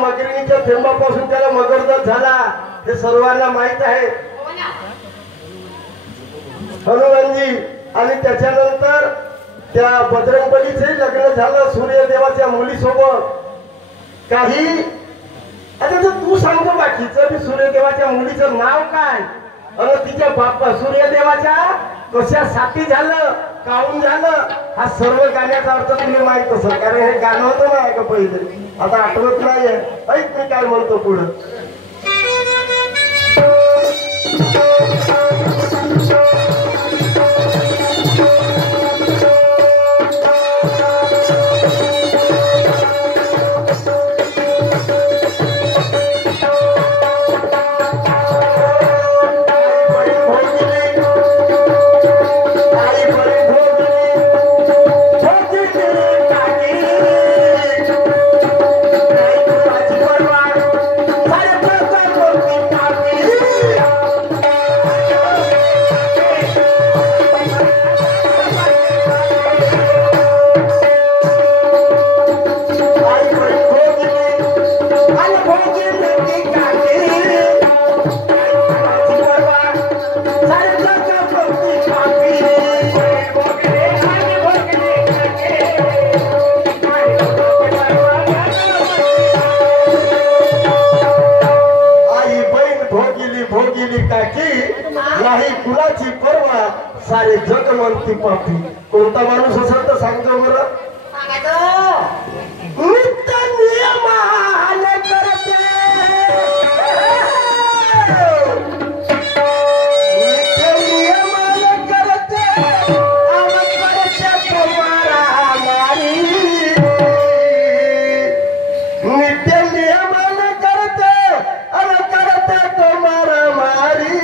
मगरीच्या थेंबापासून त्याला मगरदास झाला हे सर्वांना माहित आहे. हनुमानजी आणि त्याच्यानंतर त्या बजरंगबलीचे लग्न झालं सूर्यदेवाच्या मुलीसोबत. काही आता तू सांगतो बाकीचं मी सूर्यदेवाच्या मुलीचं नाव काय आणि तिच्या बाप्पा सूर्यदेवाच्या कशासाठी झालं काऊन झालं हा सर्व गाण्याचा अर्थ तुला माहित असेल कारण हे गाणं होतं ना का पहिले आता आठवत नाहीये. ऐक मी काय म्हणतो पुढं. नाही कुणाची परवा सारे जग म्हणती पापी. कोणता माणूस असेल तर सांगतो बरं. नित्य नियमाने करते नित्य नियमाने करते आवाज करते तुम्हारा हमारी नित्य नियमाने करते आवाज करते तुम्हारा हमारी.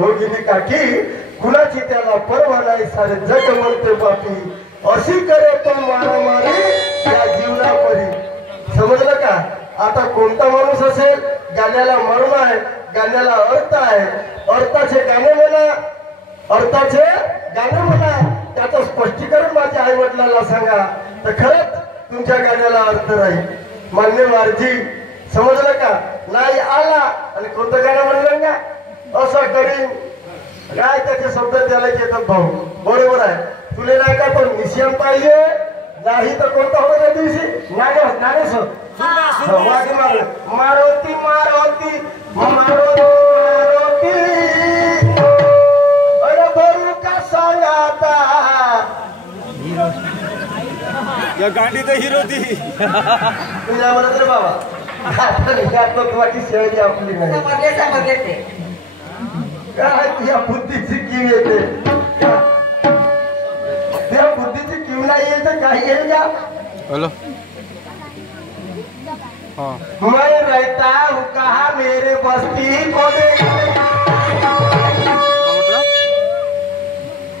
भोगिली काकी कुणाची त्याला परवा नाही सारे जग म्हणते बापी. अशी करे तो मारामारी या जीवनापरी. समजलं का. आता कोणता माणूस असेल गाण्याला मरण आहे गाण्याला अर्थ आहे अर्थाचे गाणे म्हणा अर्थाचे गाणे म्हणा त्याचं स्पष्टीकरण माझ्या आई वडिलांना सांगा तर खरंच तुमच्या गाण्याला अर्थ राहील. मान्यवरजी समजलं का. नाही आला आणि कोणतं गाणं म्हणलं का असं करीन काय त्याचे शब्द त्याला येतात भाऊ. बरोबर आहे. तुले नाही का पण मिशन पाहिजे नाही तर कोणता होता त्या दिवशी नागेश वाघ मारुती मारुती मारुती अरे भरू का सांगाता या गाडीचा हिरो ती तुझ्या म्हणत रे बाबा तुझी शैली आपली नाही काय तुझ्या बुद्धीची किव येते त्या बुद्धीची किव नाही येईल तर काही येईल का. हॅलो मैं रहता हूँ कहा मेरे बस्ती को देख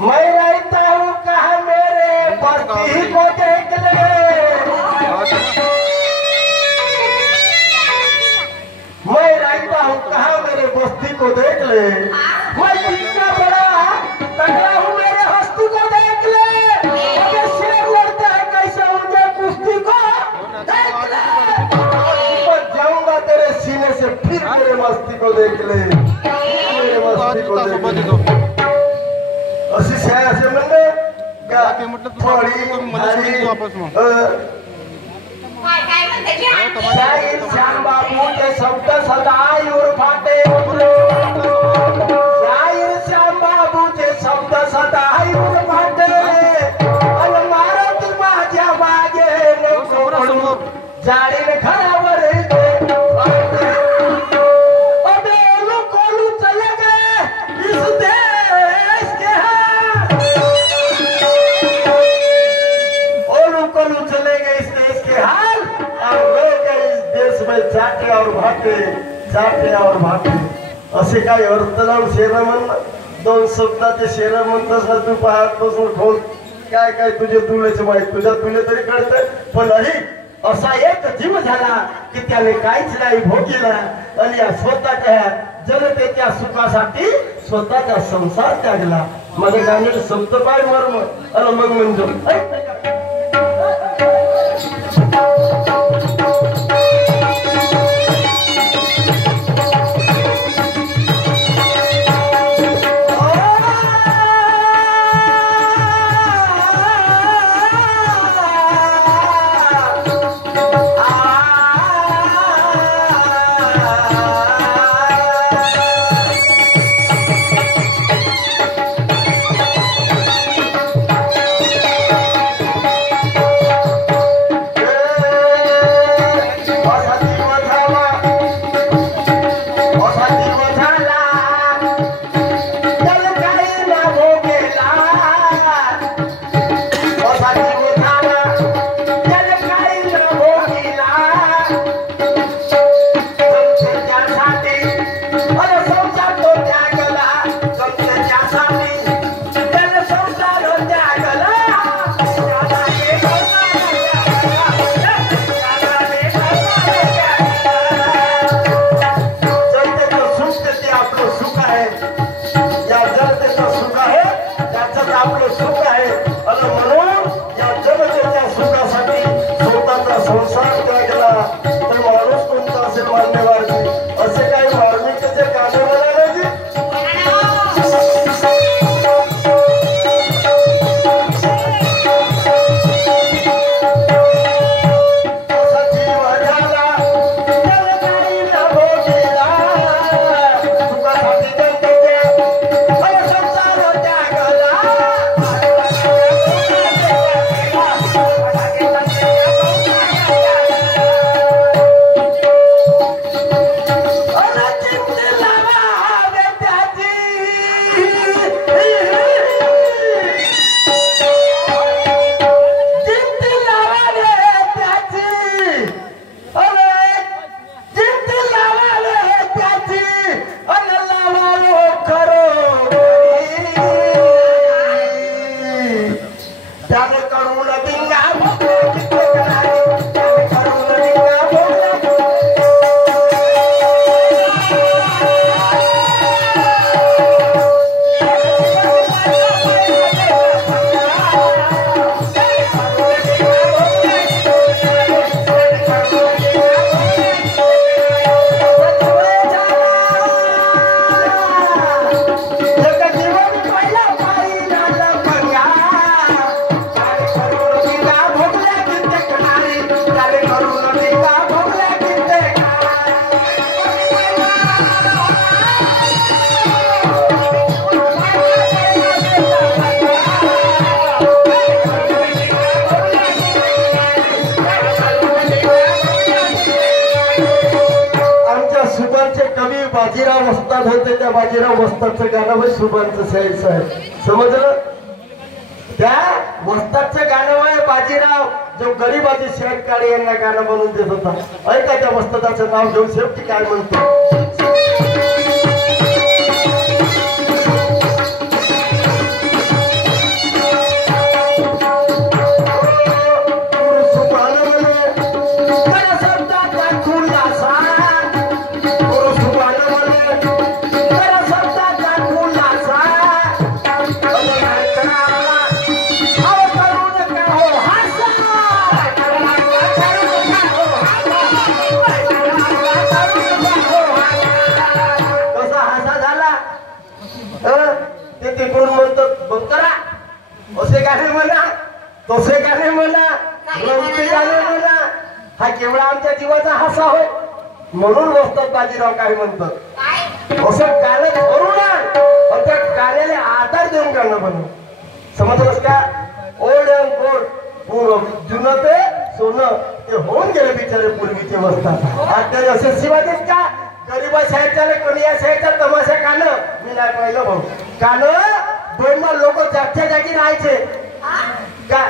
मैं रहता हूँ कहा मेरे बस्ती को देख ले मैं रहता हूँ कहा मेरे बस्ती को देख ले मैं कितना बड़ा तगड़ा हूँ मेरे हस्ती को देख ले अगर शेर लड़ता है कैसे उनके कुश्ती को देख ले मैं जाऊंगा तेरे सीने से फिर मेरे मस्ती को देख ले मेरे मस्ती को देख ले. अशी शाय असे म्हणले श्याम बाबू के शब्द सदा जात्यावर भाकरी असे काही अर्थ लावून शेर म्हण दोन शब्दाचे शेर म्हणतस ना तू पाहत बसून खोल काय काय तुझे तुलेच माहित तुझ्या तुले तरी कळतं पण नाही असा एक जीव झाला की त्याने काहीच नाही भोगीला आणि या स्वतःच्या जनतेच्या सुखासाठी स्वतःचा संसार त्यागला मला गाण्याचे शब्द पाय मर्म अरे मग म्हणजे बाजीराव वस्ताद होते त्या बाजीराव वस्तादचं गाणं म्हणजे सुभानचं साहेब साहेब समजलं त्या वस्तादचं गाणं आहे बाजीराव जो गरीबाजी शेठ काळे यांना गाणं बनवून देत होता ऐका त्या वस्तादाचं नाव घेऊन शेवटी काय म्हणतो तसे गाणे म्हणा रौद्री गाणे म्हणा हा केवढा आमच्या जीवाचा हासा होय म्हणून वस्ताद बाजीराव काय म्हणतात असं गाणं करून आणि त्या गाण्याला आधार देऊन गाणं बनव समजलंस का ओल्ड अँड गोल्ड पूर्व जुनं ते सोनं ते होऊन गेले बिचारे पूर्वीचे वस्ताद आता असे शिवाजीत का गरीबा साहेबच्या कनिया साहेबच्या तमाशा गाणं मी नाही पाहिलं भाऊ गाणं दोन लोक जागच्या जागी राहायचे का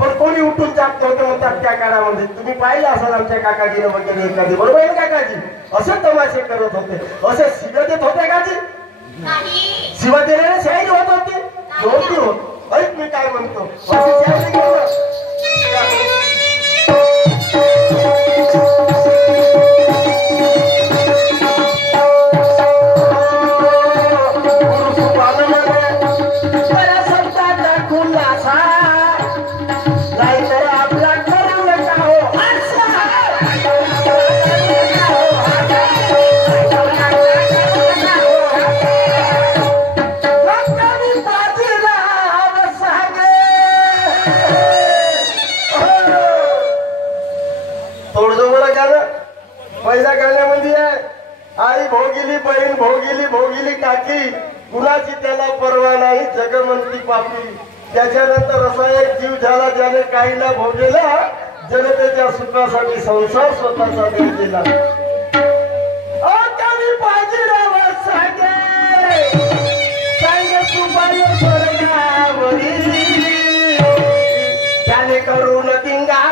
पण कोणी उठून जात नव्हते म्हणतात त्या काळामध्ये. तुम्ही पाहिलं असाल आमच्या काकाजीने वगैरे एखादी, बरोबर आहे ना काकाजी? असे तमाशे करत होते, असे शिव्या देत होते काजी? शिवा देणारे शाहीर होत होते? नव्हती होत. ऐक मी काय म्हणतो, अशी शायरी घेऊ ना. पहिल्या गाण्यामध्ये आहे, आई भोगिली बहीण भोगिली भोगिली काकी, कुणाची त्याला पर्वा नाही जगमंती पापी. त्याच्यानंतर असा एक जीव झाला ज्याने काहीला भोगेला, जनतेच्या सुखासाठी संसार स्वतःचा देव दिला. कमी बाजीराव सांगे सांगे सुबाई स्वर्गावरी, त्याने करून दिंगा